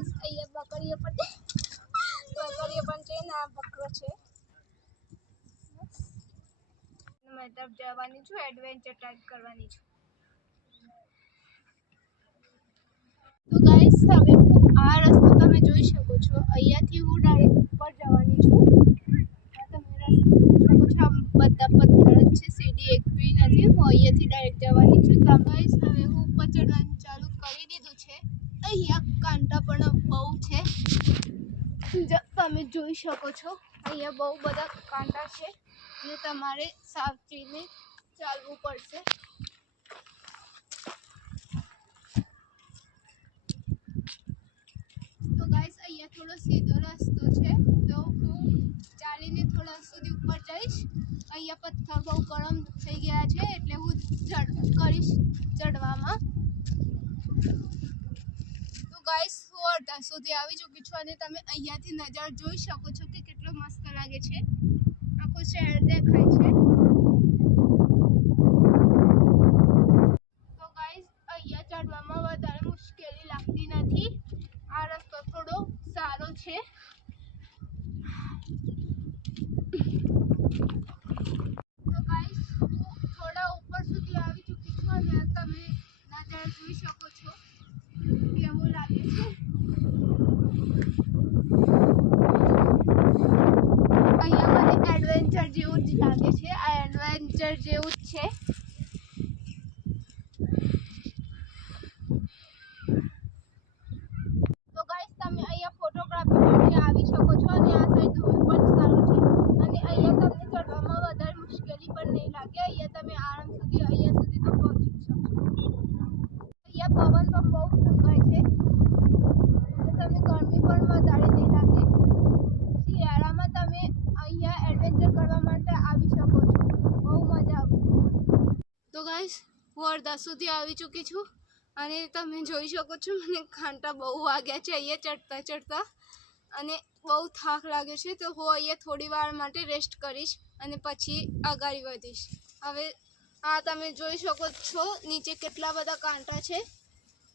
Guys અહીંયા બકરીઓ પણ છે ને આ બકરો છે મેં તરફ જવાની છું એડવેન્ચર ટ્રાય કરવાની છું તો ગાઈસ હવે આ રસ્તો તમે જોઈ શકો છો અહીંયાથી હું ડાયરેક્ટ ઉપર જવાની છું આ તમે રસ્તો જોઈ શકો છો આ બધા પથ્થર જ છે સીડી એક બી નથી હું અહીંયાથી ડાયરેક્ટ જવાની છું તો ગાઈસ હવે હું ઉપર ચડવાનું ચાલુ કરી દીધું છે અહીંયા કાંટા પણ બહુ છે તમે જોઈ શકો છો અહીંયા બહુ બધા કાંટા છે અને તમારે સાવચેતીને ચાલવું પડશે તો ગાઈસ અહીંયા થોડો સીધો રસ્તો છે તો હું ચાલીને થોડા સુધી ઉપર જઈશ અહીંયા પથ્થર બહુ ગરમ થઈ ગયા છે એટલે હું કરીશ ચડવામાં તો ગાઈસ હું અડધા સુધી આવી ચૂકી છું અને તમે અહીંયાથી નજારો જોઈ શકો છો કે કેટલો મસ્ત લાગે છે આખું શહેર દેખાય છે તો ગાઈસ અહીંયા ચડવામાં વધારે મુશ્કેલી લાગતી નથી આ રસ્તો થોડો સારો છે તો ગાઈસ હું થોડા ઉપર સુધી આવી ચૂકી છું અને તમે નજારો જોઈ શકો છો કેવું લાગે છે અહીંયા મને એડવેન્ચર જેવું જ લાગે છે આ એડવેન્ચર જેવું જ છે તો ગાઈસ તમે અહીંયા ફોટોગ્રાફી માટે આવી શકો છો અને આ સાઈડ વ્યૂ પણ સારું છે અને અહીંયા તમને ચડવામાં વધારે મુશ્કેલી પણ નહીં લાગે અહીંયા તમે આરામ સુધી અહીંયા સુધી તો પહોંચી શકશો અહીંયા પવન પણ બહુ ફૂંકાય છે એટલે તમને ગરમી પણ વધારે નહીં લાગે શિયાળામાં તમે અહીંયા એડવેન્ચર કરવા માટે આવી શકો છો બહુ મજા આવે તો ગાઈસ હું અડધા સુધી આવી ચૂકી છું અને તમે જોઈ શકો છો મને કાંટા બહુ વાગ્યા છે અહીંયા ચડતા અને બહુ થાક લાગે છે તો હું અહીંયા થોડી વાર માટે રેસ્ટ કરીશ અને પછી આગળ વધીશ હવે આ તમે જોઈ શકો છો નીચે કેટલા બધા કાંટા છે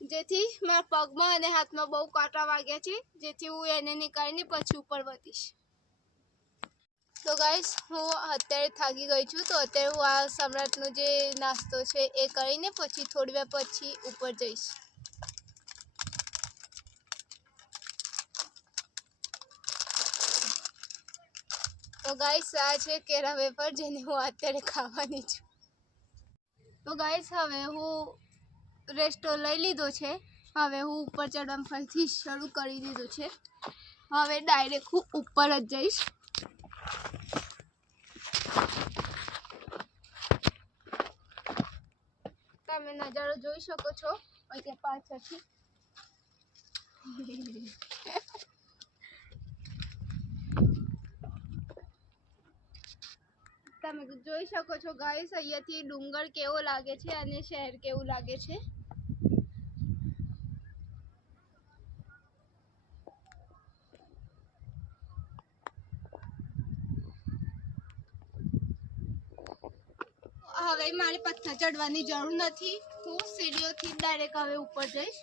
જેથી મારા પગમાં અને હાથમાં બહુ કાંટા વાગ્યા છે જેથી હું એને નીકાળીને પછી ઉપર વધીશ તો ગાઈસ હું અત્યારે થાકી ગઈ છું તો અત્યારે હું આ સમ્રાટનો જે નાસ્તો છે એ કરીને પછી થોડી વાર પછી ઉપર જઈશ તો ગાઈસ આ છે કેળા વેફર જેને હું અત્યારે ખાવાની છું તો ગાઈસ હવે હું રેસ્ટો લઈ લીધો છે હવે હું ઉપર ચડવાનું ફરીથી શરૂ કરી દીધું છે હવે ડાયરેક્ટ હું ઉપર જ જઈશ તમે નજારો જોઈ શકો છો અહીંયા પાછળથી તમે જોઈ શકો છો ગાઈસ અહીંયાથી ડુંગર કેવો લાગે છે અને શહેર કેવું લાગે છે હવે મારે પથ્થર ચડવાની જરૂર નથી હું સીડીઓથી ડાયરેક્ટ હવે ઉપર જઈશ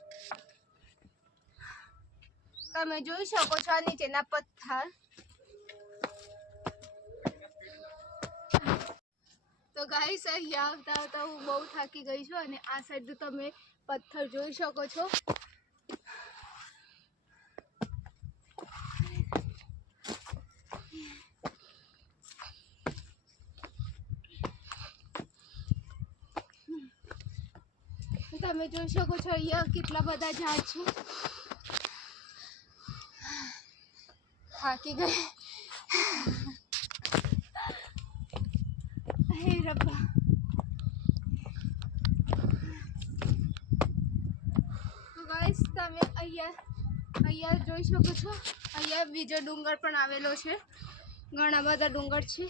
તમે જોઈ શકો છો આ નીચેના પથ્થર તો ગાઈસ અહીંયા આવતા આવતા હું બહુ થાકી ગઈ છું અને આ સાઈડ તમે પથ્થર જોઈ શકો છો તમે જોઈ શકો છો અહીંયા કેટલા બધા ઝાડ છે થાકી ગઈ હે રબ્બા તો ગાઈસ તમે અહીંયા જોઈ શકો છો અહીંયા બીજો ડુંગર પણ આવેલો છે ઘણા બધા ડુંગર છે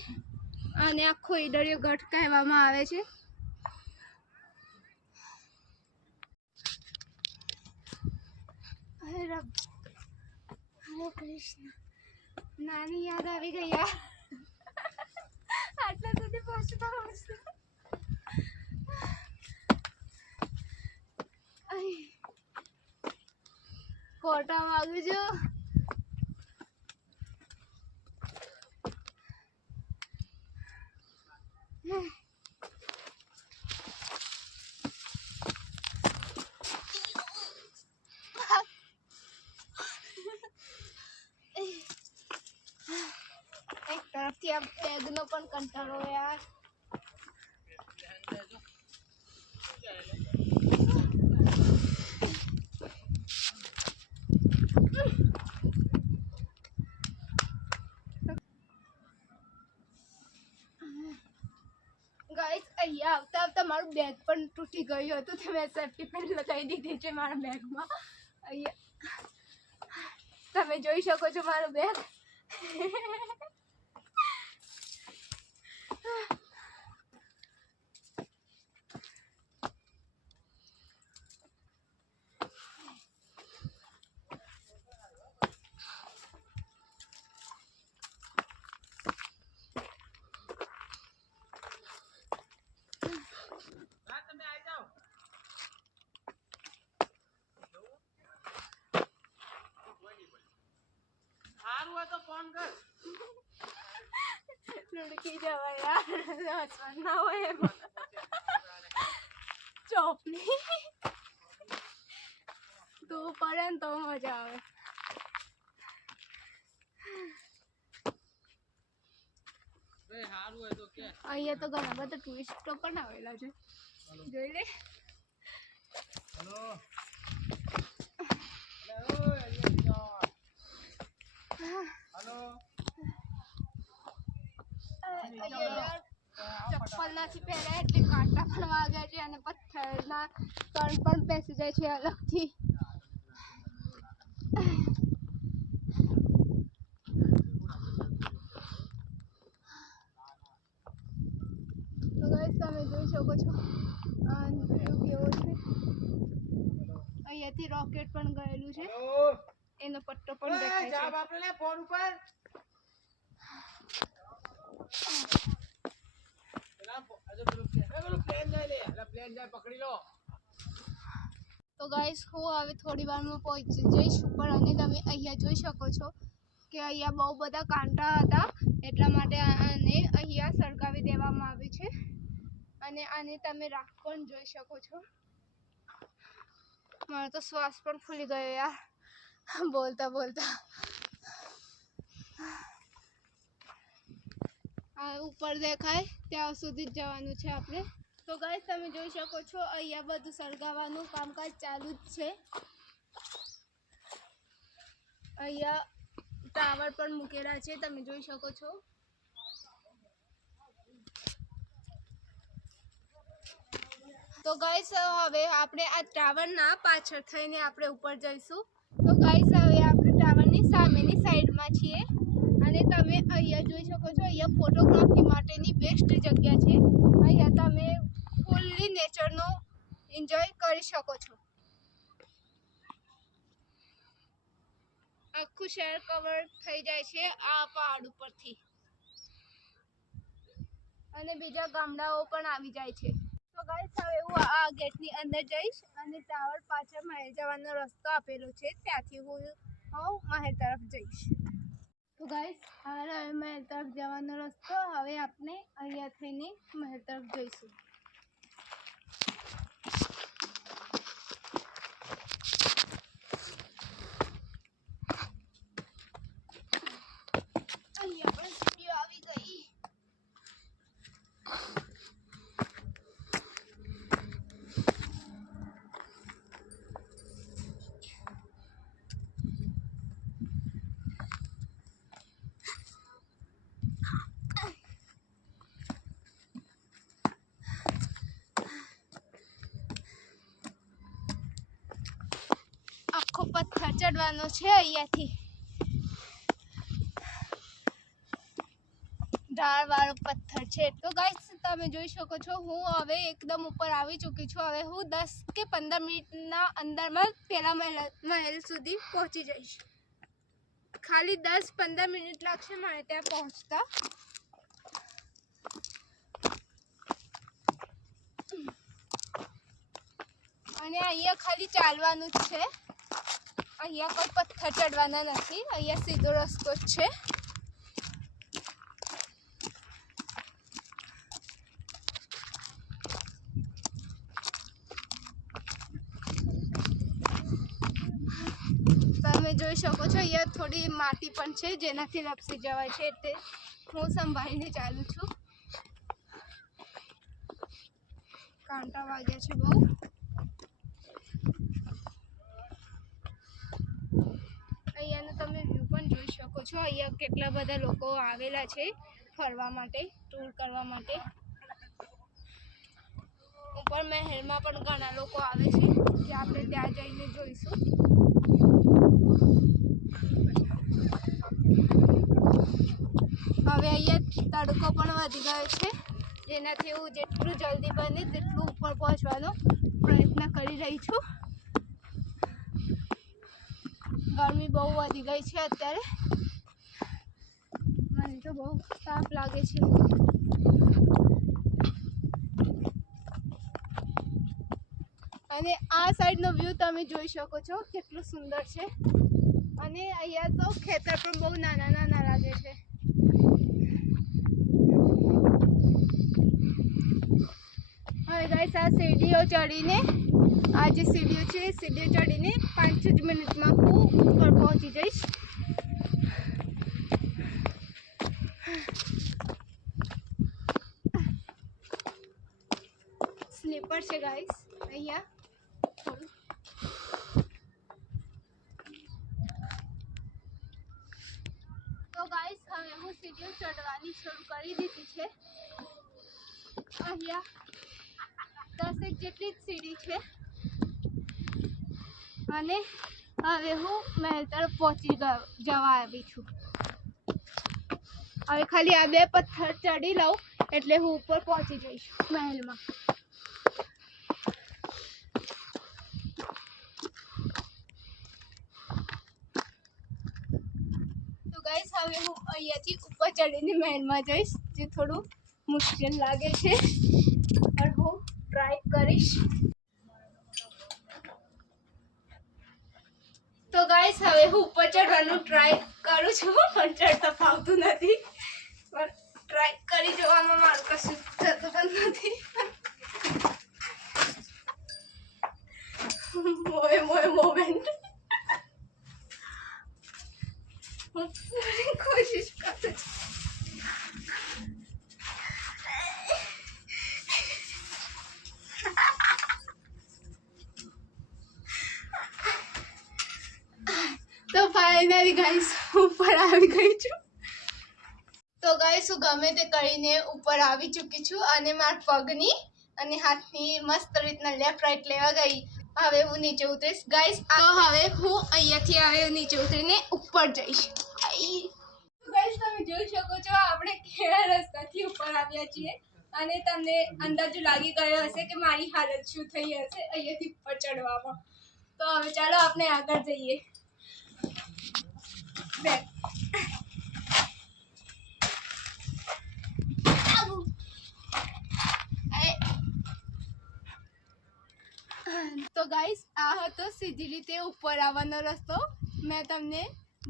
અને આખો ઈડરિયો ગઢ કહેવામાં આવે છે હરે રબ હરે કૃષ્ણ નાની યાદ આવી ગઈ યાર આટલા સુધી પહોંચતા ફોટા માંગુ છું. એક તરફથી આ બેગનો પણ કંટાળો યાર. ગાઈસ અહીંયા આવતા આવતા મારું બેગ પણ તૂટી ગયું હતું તો મેં સેફ્ટી પિન લગાવી દીધી છે મારા બેગમાં. અહીંયા તમે જોઈ શકો છો મારું બેગ. लड़की जवा यार हसना होए ચોપની તું પડે ને તો મજા આવે. અહીંયા તો ઘણા બધા ટુરિસ્ટો પણ આવેલા છે. જોઈ લે. ચપ્પલ નથી પહેર્યા એટલે કાંટા પણ વાગ્યા છે અને પથ્થરના કણ પણ બેસી જાય છે અલગથી. તો ગાઈસ તમે જોઈ શકો છો કેવો છે. અહીંયાથી રોકેટ પણ ગયેલું છે એનો પટ્ટો પણ દેખાય છે. ફોન ઉપર તો ગાઈસ હું હવે થોડી વારમાં પહોંચી જઈશ ઉપર અને તમે અહીંયા જોઈ શકો છો કે અહીંયા બહુ બધા કાંટા હતા એટલા માટે આને અહીંયા સળગાવી દેવામાં આવ્યું છે અને આને તમે રાખ પણ જોઈ શકો છો. મારો તો શ્વાસ પણ ફૂલી ગયો યાર બોલતા બોલતા. ઉપર દેખાય ત્યાં સુધી જ જવાનું છે આપણે. તો ગાઈસ તમે જોઈ શકો છો અહીંયા બધું સળગાવવાનું કામકાજ ચાલુ જ છે. અહીંયા ટાવર પણ મૂકેલા છે તમે જોઈ શકો છો. તો ગાઈસ હવે આપણે આ ટાવરના પાછળ થઈને આપણે ઉપર જઈશું. તો ગાઈસ હવે આપણે ટાવરની સામેની સાઈડમાં છીએ અને તમે અહીંયા જોઈ શકો છો અહીંયા ફોટોગ્રાફી માટેની બેસ્ટ જગ્યા છે. અહીંયા તમે ફૂલ્લી નેચરનો એન્જોય કરી શકો છો. આખું શહેર કવર થઈ જાય છે આ પહાડ ઉપરથી અને બીજા ગામડાઓ પણ આવી જાય છે. તો ગાઈસ હવે હું આ ગેટની અંદર જઈશ અને ટાવર પાછળ મહેલ જવાનો રસ્તો આપેલો છે ત્યાંથી હું મહેલ તરફ જઈશ. તો ગાઈસ હવે મહેલ તરફ જવાનો રસ્તો હવે આપણે અહીંયા થઈને મહેલ તરફ જઈશું. અહીંયા પણ સીડીઓ આવી ગઈ. આખો પથ્થર ચડવાનો છે અહીંયાથી. ઢાળવાળો પથ્થર છે. તો ગાઈસ તમે જોઈ શકો છો હું હવે એકદમ ઉપર આવી ચૂકી છું. હવે હું 10 કે 15 મિનિટના અંદરમાં પેલા મહેલ સુધી પહોંચી જઈશ. ખાલી 10-15 મિનિટ લાગશે મને ત્યાં પહોંચતા. અને અહીંયા ખાલી ચાલવાનું જ છે. અહીંયા કોઈ પથ્થર ચડવાના નથી, અહીંયા સીધો રસ્તો જ છે. તમે જોઈ શકો છો અહીંયા થોડી માટી પણ છે જેનાથી લપસી જવાય છે, એટલે હું સંભાળીને ચાલું છું. કાંટા વાગ્યા છે બહુ. અહીંયાનો તમે વ્યૂ પણ જોઈ શકો છો. અહીંયા કેટલા બધા લોકો આવેલા છે ફરવા માટે, ટૂર કરવા માટે. ઉપર મહેલમાં પણ ઘણા લોકો આવે છે, જે આપણે ત્યાં જઈને જોઈશું. હવે અહીંયા તડકો પણ વધી ગયો છે, જેનાથી હું જેટલું જલ્દી બને તેટલું ઉપર પહોંચવાનો પ્રયત્ન કરી રહી છું. ગરમી બહુ વધી ગઈ છે અત્યારે, મને તો બહુ તાપ લાગે છે. અને આ સાઈડનો વ્યૂ તમે જોઈ શકો છો કેટલું સુંદર છે. અને અહીંયા તો ખેતર પણ બહુ નાના નાના લાગે છે. હવે ગાઈસ આ સીડીઓ ચડીને, આ જે સીડીઓ છે એ સીડીઓ ચડીને 5 જ મિનિટમાં હું ઉપર પહોંચી જઈશ. સ્લીપર છે ગાઈસ અહીંયા. તો ગાઈસ હવે હું સીડીઓ ચડવાની શરૂ કરી દીધી છે. અહીંયા 10 જેટલી જ સીડી છે અને હવે હું મહેલ તરફ પહોંચી જવા આવી છું. હવે ખાલી આ 2 પથ્થર ચડી લઉં એટલે હું ઉપર પહોંચી જઈશ મહેલમાં. તો ગાઈસ હવે હું અહીંયાથી ઉપર ચડીને મહેલમાં જઈશ, જે થોડું મુશ્કેલ લાગે છે, પણ હું ટ્રાય કરીશ. તો ગાઈસ હવે હું ઉપર ચડવાનું ટ્રાય કરું છું, પણ ચડતા ફાવતું નથી. પણ ટ્રાય કરી જોવામાં મારું કશું થતું પણ નથી. મોમેન્ટ હું પૂરી કોશિશ કરું છું. તો ફાઇનલી ગાઈસ ઉપર આવી ગઈ છું. તો ગાઈસ હું ગમે તે કરીને ઉપર આવી ચૂકી છું અને મારા પગની અને હાથની મસ્ત રીતના લેફ્ટ રાઈટ લેવા ગઈ. હવે હું નીચે ઉતરીશ ગાઈસ. તો હવે હું અહીંયાથી હવે નીચે ઉતરીને ઉપર જઈશ. ગાઈસ તમે જોઈ શકો છો આપણે કેવા રસ્તાથી ઉપર આવ્યા છીએ અને તમને અંદાજો લાગી ગયો હશે કે મારી હાલત શું થઈ હશે અહીંયાથી ઉપર ચડવામાં. તો હવે ચાલો આપણે આગળ જઈએ. તો ગાઈસ આ હતો સીધી રીતે ઉપર આવવાનો રસ્તો. મેં તમને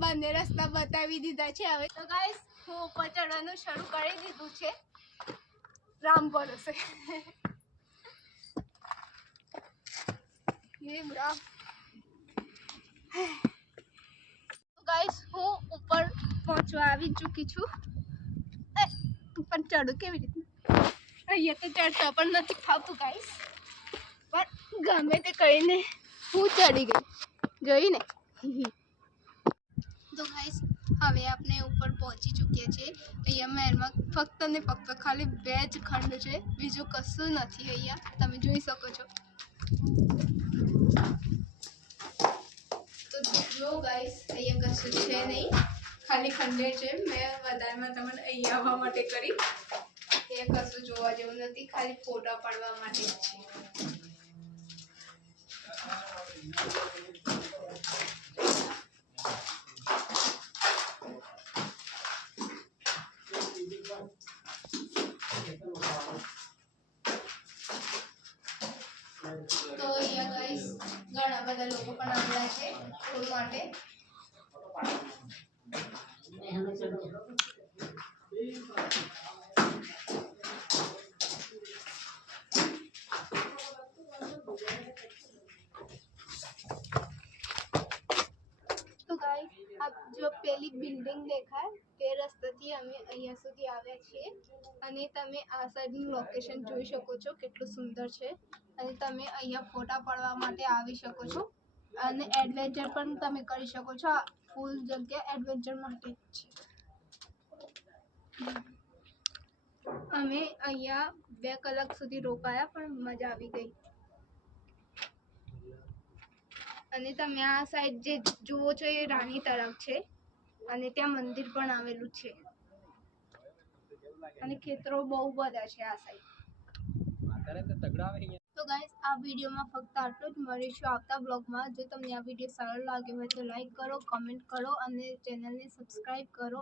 બંને રસ્તા બતાવી દીધા છે. હવે તો ગાઈસ હું ઉપર ચડવાનું શરૂ કરી દીધું છે, રામ ભરોસે. ગાઈસ હું ઉપર પહોંચવા આવી ચૂકી છું, પણ ચડું કેવી રીતે? અહીંયા તો ચડતા પણ નથી ફાવતું ગાઈસ, પણ ગમે તે કરીને હું ચડી ગઈ, જોઈને. તો ગાઈસ હવે આપણે ઉપર પહોંચી ચૂક્યા છીએ. અહીંયા મહેલમાં ફક્ત ને ફક્ત ખાલી 2 જ ખંડ છે, બીજું કશું નથી. અહીંયા તમે જોઈ શકો છો. તો જો ગાઈસ અહીંયા કશું છે નહીં, ખાલી ખંડે છે. મેં વધારેમાં તમને અહીંયા આવવા માટે કરી, એ કશું જોવા જેવું નથી, ખાલી ફોટા પાડવા માટે જ છે. તો અહીંયા ગાઈસ ઘણા બધા લોકો પણ આવેલા છે. ફૂલ માટે તો ગાઈસ આ જો પેલી બિલ્ડિંગ દેખાય તે રસ્તાથી અમે અહીંયા સુધી આવ્યા છીએ અને તમે આ સાઈડનું લોકેશન જોઈ શકો છો કેટલું સુંદર છે અને તમે અહીંયા ફોટા પાડવા માટે આવી શકો છો અને એડવેન્ચર પણ તમે કરી શકો છો આ ફૂલ જગ્યા એડવેન્ચર માટે જ છે અમે અહીંયા 2 કલાક સુધી રોકાયા પણ મજા આવી ગઈ અને તમે આ સાઈડ જે જુઓ છો એ રાણી તરફ છે અને ત્યાં મંદિર પણ આવેલું છે અને ખેતરો બહુ બધા છે આ સાઈડ તો ગાઈસ આ વિડીયોમાં ફક્ત આટલું જ મળીશું આવતા બ્લોગમાં જો તમને આ વિડીયો સારો લાગ્યો હોય તો લાઈક કરો કમેન્ટ કરો અને ચેનલને સબસ્ક્રાઈબ કરો